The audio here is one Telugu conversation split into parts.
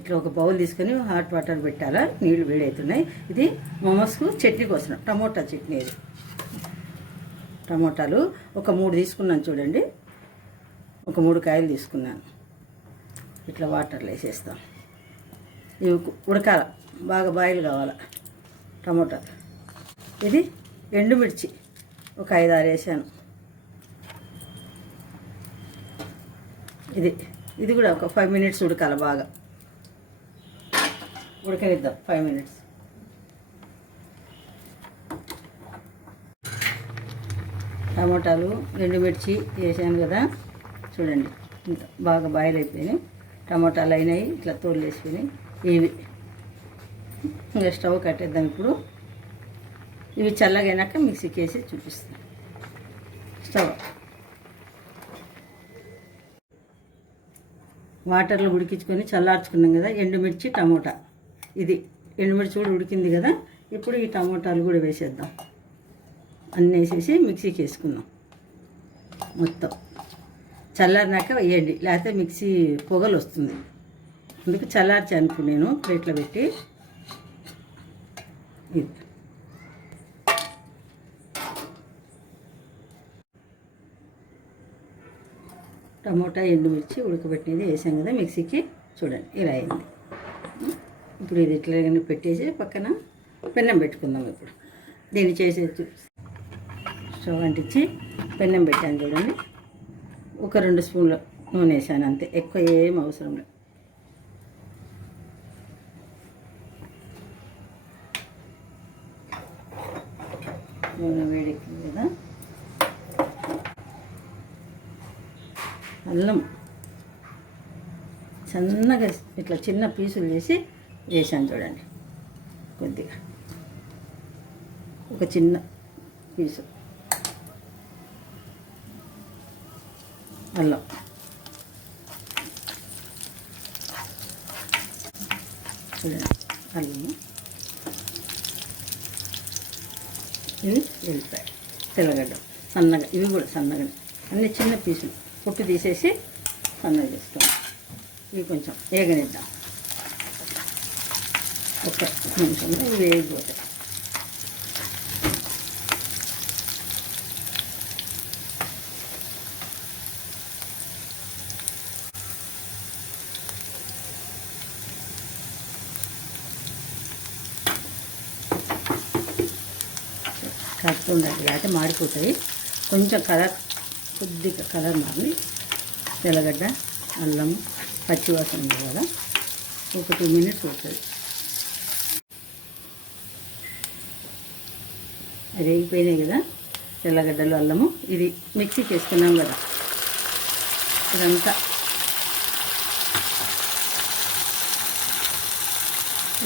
ఇట్లా ఒక బౌల్ తీసుకొని హాట్ వాటర్ పెట్టాలా, నీళ్ళు వేడవుతున్నాయి. ఇది మోమోస్కు చట్నీ కోసం టమోటా చట్నీ. ఇది టమోటాలు ఒక 3 తీసుకున్నాను చూడండి, ఒక 3 కాయలు తీసుకున్నాను. ఇట్లా వాటర్లో వేసేస్తాం. ఇవి ఉడకాల, బాగా బాయిల్ కావాలి టమోటా. ఇది ఎండుమిర్చి ఒక 5-6 వేసాను. ఇది కూడా ఒక 5 మినిట్స్ ఉడకాలి, బాగా ఉడకనిద్దాం 5 మినిట్స్. టమోటాలు ఎండుమిర్చి వేసాను కదా చూడండి, ఇంత బాగా బాయిల్ అయిపోయినాయి. టమోటాలు అయినాయి, ఇట్లా తోలు వేసిపోయినాయి. ఇవి ఇంకా స్టవ్ కట్టేద్దాం. ఇప్పుడు ఇవి చల్లగైనాక మిక్సీకి వేసి చూపిస్తాం. స్టవ్ వాటర్లో ఉడికించుకొని చల్లార్చుకున్నాం కదా ఎండుమిర్చి టమోటా. ఇది ఎండుమిర్చి కూడా ఉడికింది కదా. ఇప్పుడు ఈ టమోటాలు కూడా వేసేద్దాం. అన్నీ వేసేసి మిక్సీకి వేసుకుందాం. మొత్తం చల్లారినాక వేయండి, లేకపోతే మిక్సీ పొగలు వస్తుంది. అందుకు చల్లార్చాను నేను ప్లేట్లో పెట్టి. ఇది టమోటా ఎండుమిర్చి ఉడకబెట్టినది వేసాం కదా మిక్సీకి, చూడండి ఇలా అయింది. ఇప్పుడు ఇది ఇట్లా పెట్టేసి పక్కన పెన్నం పెట్టుకుందాం. ఇప్పుడు దీన్ని చేసేది స్టవ్ అంటించి పెన్నం పెట్టాను చూడండి. ఒక 2 స్పూన్ల నూనె వేసాను అంతే, ఎక్కువ ఏం అవసరం లేదు. నూనె వేడెక్కింది కదా. అల్లం సన్నగా ఇట్లా చిన్న పీసులు చేసి వేసాను చూడండి. కొద్దిగా ఒక చిన్న పీసు అల్లం, చూడండి అల్లము. ఇది వెల్లిపాయ, తెల్లగడ్డ సన్నగా, ఇవి కూడా సన్నగా అన్ని చిన్న పీసులు పొట్టు తీసేసి సన్నగా చేస్తాం. ఇవి కొంచెం వేగనిద్దాం. ఒక నిమిషంలో ఇవి వేగిపోతాయి. కడుతుండాలి, లేకపోతే మాడిపోతాయి. కొంచెం కొద్దిగా కలర్ మారి తెల్లగడ్డ అల్లం పచ్చివాసన ఉంది కదా, ఒక 2 మినిట్స్ అవుతుంది. అది వేగిపోయినాయి కదా తెల్లగడ్డలు అల్లము. ఇది మిక్సీకి వేసుకున్నాం కదా, ఇదంతా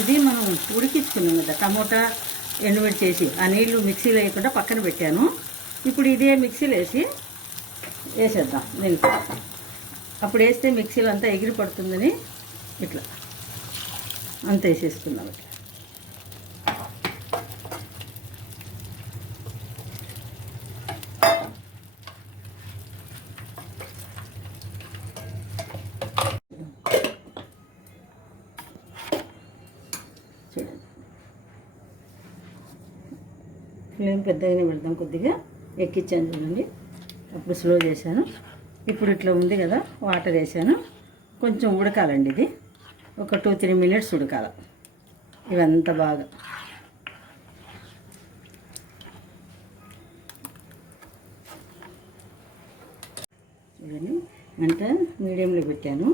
ఇది మనం ఉడికించుకున్నాం కదా టమోటా ఎండుమిర్చి చేసి, ఆ నీళ్ళు మిక్సీలో వేయకుండా పక్కన పెట్టాను. ఇప్పుడు ఇదే మిక్సీలో వేసేద్దాం దీనికి. అప్పుడు వేస్తే మిక్సీలో అంతా ఎగిరి పడుతుందని ఇట్లా అంత వేసేసుకున్నాం. చూడండి ఫ్లేమ్ పెద్దగానే పెడదాం, కొద్దిగా ఎక్కించాను చూడండి. అప్పుడు స్లో చేశాను. ఇప్పుడు ఇట్లా ఉంది కదా, వాటర్ వేసాను. కొంచెం ఉడకాలండి ఇది, ఒక 2-3 మినిట్స్ ఉడకాలి ఇవంతా బాగా. చూడండి మంట మీడియంలో పెట్టాను,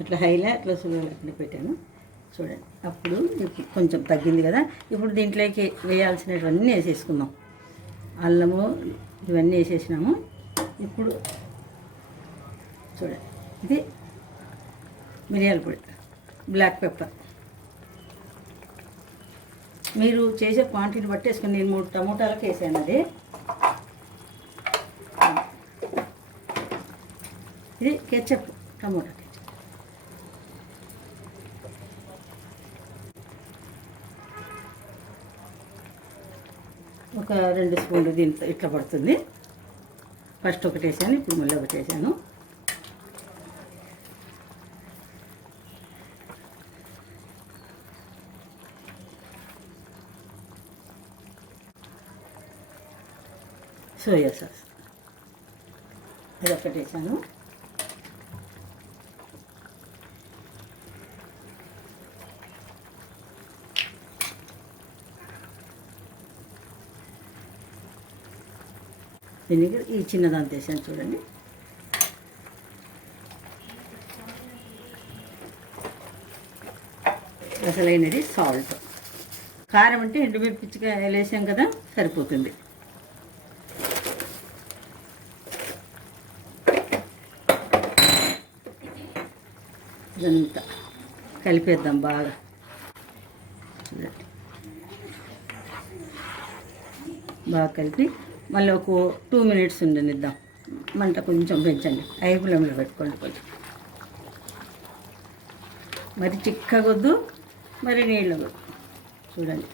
అట్లా హైలో అట్లా స్లోలో అట్లా పెట్టాను చూడండి. అప్పుడు కొంచెం తగ్గింది కదా. ఇప్పుడు దీంట్లోకి వేయాల్సినవన్నీ వేసేసుకుందాం. అల్లము ఇవన్నీ వేసేసినాము. ఇప్పుడు చూడండి, ఇది మిరియాల పొడి, బ్లాక్ పెప్పర్. మీరు చేసే క్వాంటిటీ బట్టి వేసుకుని, నేను 3 టమోటాలకు వేసాను. అది ఇది కెచప్, టమోటా కెచప్. ఒక 2 స్పూన్లు దీంట్లో ఇట్లా పడుతుంది. ఫస్ట్ ఒకటి వేసాను, ఇప్పుడు మళ్ళీ ఒకటి వేసాను. సోయా సాస్ ఇది ఒకటి వేసాను. వెనిగర్ ఈ చిన్నదాంతో వేసాను చూడండి. అసలైనది సాల్ట్. కారం అంటే ఎండుమిర్చిగా వేసాం కదా, సరిపోతుంది. ఇదంతా కలిపేద్దాం బాగా. చూడండి, బాగా కలిపి మళ్ళీ ఒక 2 మినిట్స్ ఉండనిద్దాం. మంట కొంచెం పెంచండి, హై ఫ్లేమ్లో పెట్టుకోండి. కొంచెం మరి చిక్కగొద్దు, మరి నీళ్ళు. చూడండి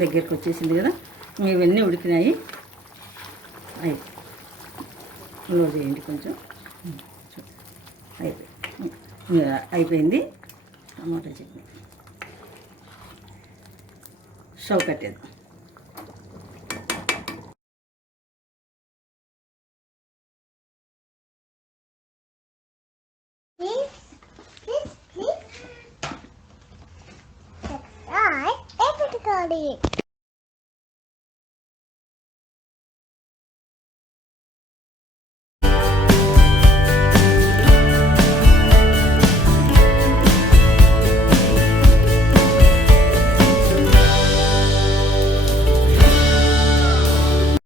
దగ్గరికి వచ్చేసింది కదా, ఇవన్నీ ఉడికినాయి. లో చేయండి కొంచెం. అయిపోయింది టమాటా చట్నీ. స్టవ్ కట్టేద్దాం. Subscribe everybody.